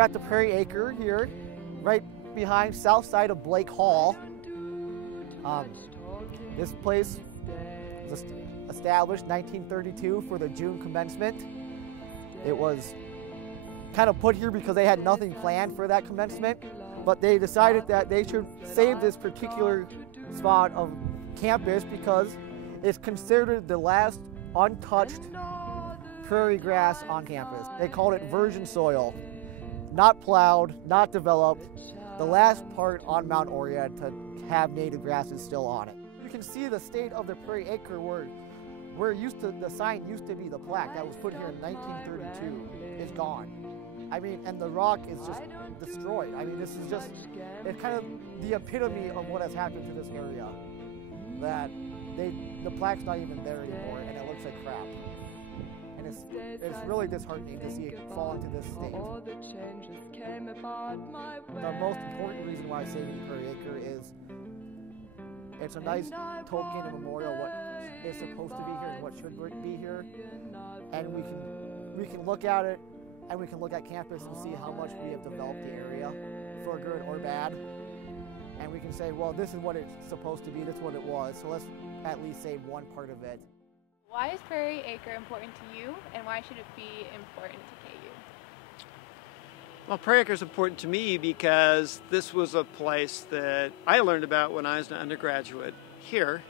at the Prairie Acre here, right behind south side of Blake Hall. This place was established 1932 for the June commencement. It was kind of put here because they had nothing planned for that commencement, but they decided that they should save this particular spot of campus because it's considered the last untouched prairie grass on campus. They called it virgin soil, not plowed, not developed, the last part on Mount Oread to have native grasses still on it. You can see the state of the Prairie Acre where the sign used to be, the plaque that was put here in 1932 is gone. I mean, and the rock is just destroyed. I mean, this is just, it's kind of the epitome of what has happened to this area. That the plaque's not even there anymore, and it looks like crap. And it's really disheartening to see it fall into this state. The most important reason why I say the Prairie Acre is it's a nice token and memorial of what is supposed to be here and what should be here. And we can look at it, and we can look at campus and see how much we have developed the area, for good or bad. And we can say, well, this is what it's supposed to be, this is what it was, so let's at least save one part of it. Why is Prairie Acre important to you, and why should it be important to KU? Well, Prairie Acre is important to me because this was a place that I learned about when I was an undergraduate here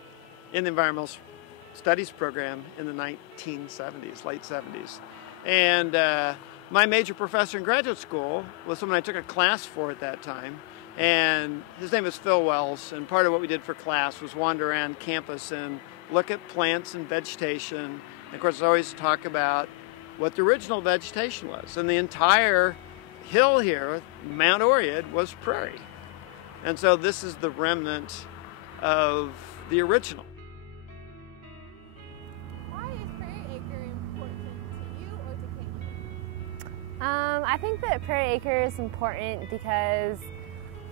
in the environmental studies program in the 1970s, late 70s. And my major professor in graduate school was someone I took a class for at that time, and his name was Phil Wells, and part of what we did for class was wander around campus and look at plants and vegetation. And of course, I always talk about what the original vegetation was. And the entire hill here, Mount Oread, was prairie. And so this is the remnant of the original. Why is Prairie Acre important to you or to KU? I think that Prairie Acre is important because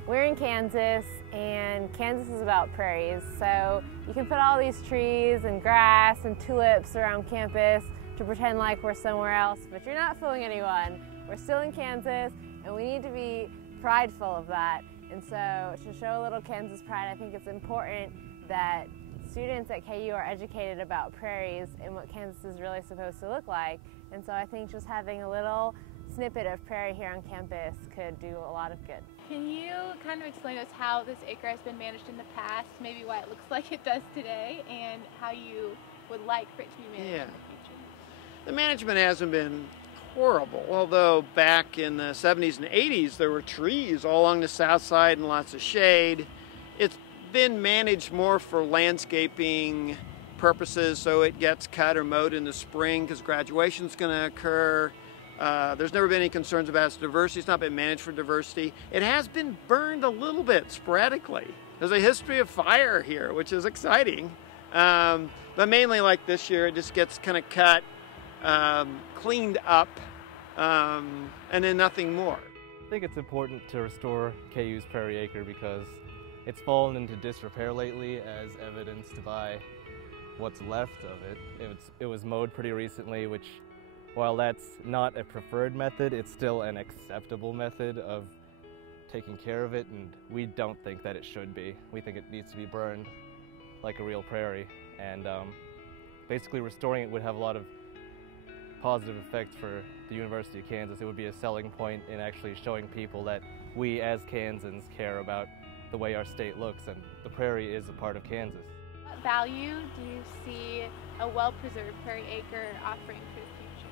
we're in Kansas, and Kansas is about prairies. So you can put all these trees and grass and tulips around campus to pretend like we're somewhere else, but you're not fooling anyone. We're still in Kansas, and we need to be prideful of that. And so to show a little Kansas pride, I think it's important that students at KU are educated about prairies and what Kansas is really supposed to look like. And so I think just having a little snippet of prairie here on campus could do a lot of good. Can you kind of explain to us how this acre has been managed in the past, maybe why it looks like it does today, and how you would like for it to be managed in the future? The management hasn't been horrible, although back in the 70s and 80s there were trees all along the south side and lots of shade. It's been managed more for landscaping purposes, so it gets cut or mowed in the spring because graduation's going to occur. There's never been any concerns about its diversity. It's not been managed for diversity. It has been burned a little bit sporadically. There's a history of fire here, which is exciting. But mainly like this year, it just gets kind of cut, cleaned up, and then nothing more. I think it's important to restore KU's Prairie Acre because it's fallen into disrepair lately, as evidenced by what's left of it. It was mowed pretty recently, which, while that's not a preferred method, it's still an acceptable method of taking care of it, and we don't think that it should be. We think it needs to be burned like a real prairie, and basically restoring it would have a lot of positive effects for the University of Kansas. It would be a selling point in actually showing people that we as Kansans care about the way our state looks, and the prairie is a part of Kansas. What value do you see a well-preserved Prairie Acre offering for the future?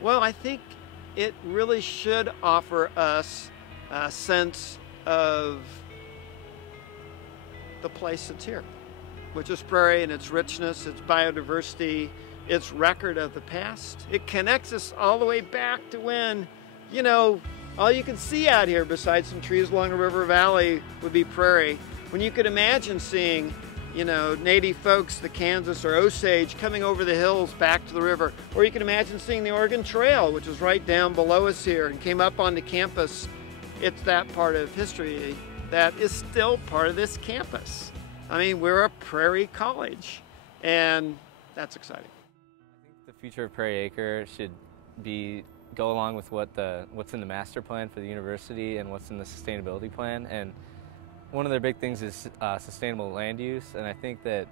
Well, I think it really should offer us a sense of the place that's here, which is prairie and its richness, its biodiversity, its record of the past. It connects us all the way back to when, you know, all you can see out here besides some trees along the river valley would be prairie. When you could imagine seeing, you know, native folks, the Kansas or Osage, coming over the hills back to the river. Or you can imagine seeing the Oregon Trail, which is right down below us here and came up onto campus. It's that part of history that is still part of this campus. I mean, we're a prairie college, and that's exciting. I think the future of Prairie Acre should be go along with what's in the master plan for the university and what's in the sustainability plan. And one of their big things is sustainable land use, and I think that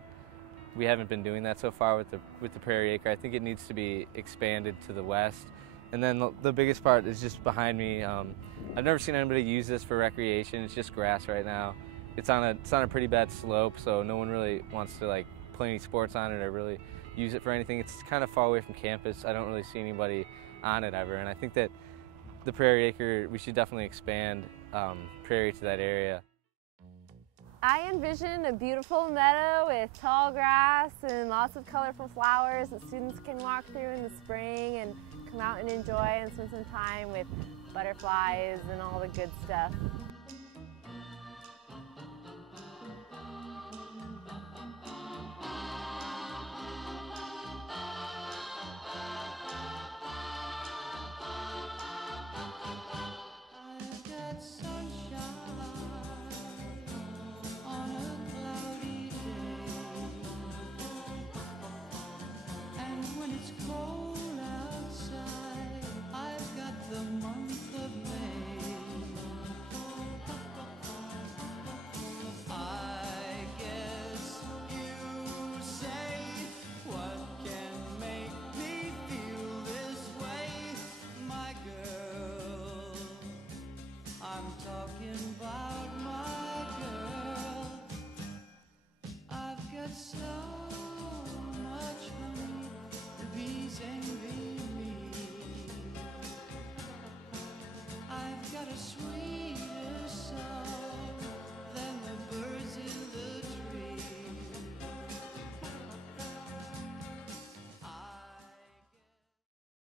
we haven't been doing that so far with the Prairie Acre. I think it needs to be expanded to the west. And then the biggest part is just behind me. I've never seen anybody use this for recreation. It's just grass right now. It's on a pretty bad slope, so no one really wants to like play any sports on it or really use it for anything. It's kind of far away from campus. I don't really see anybody on it ever, and I think that the Prairie Acre, we should definitely expand Prairie to that area. I envision a beautiful meadow with tall grass and lots of colorful flowers that students can walk through in the spring and come out and enjoy and spend some time with butterflies and all the good stuff. When it's cold outside, I've got the month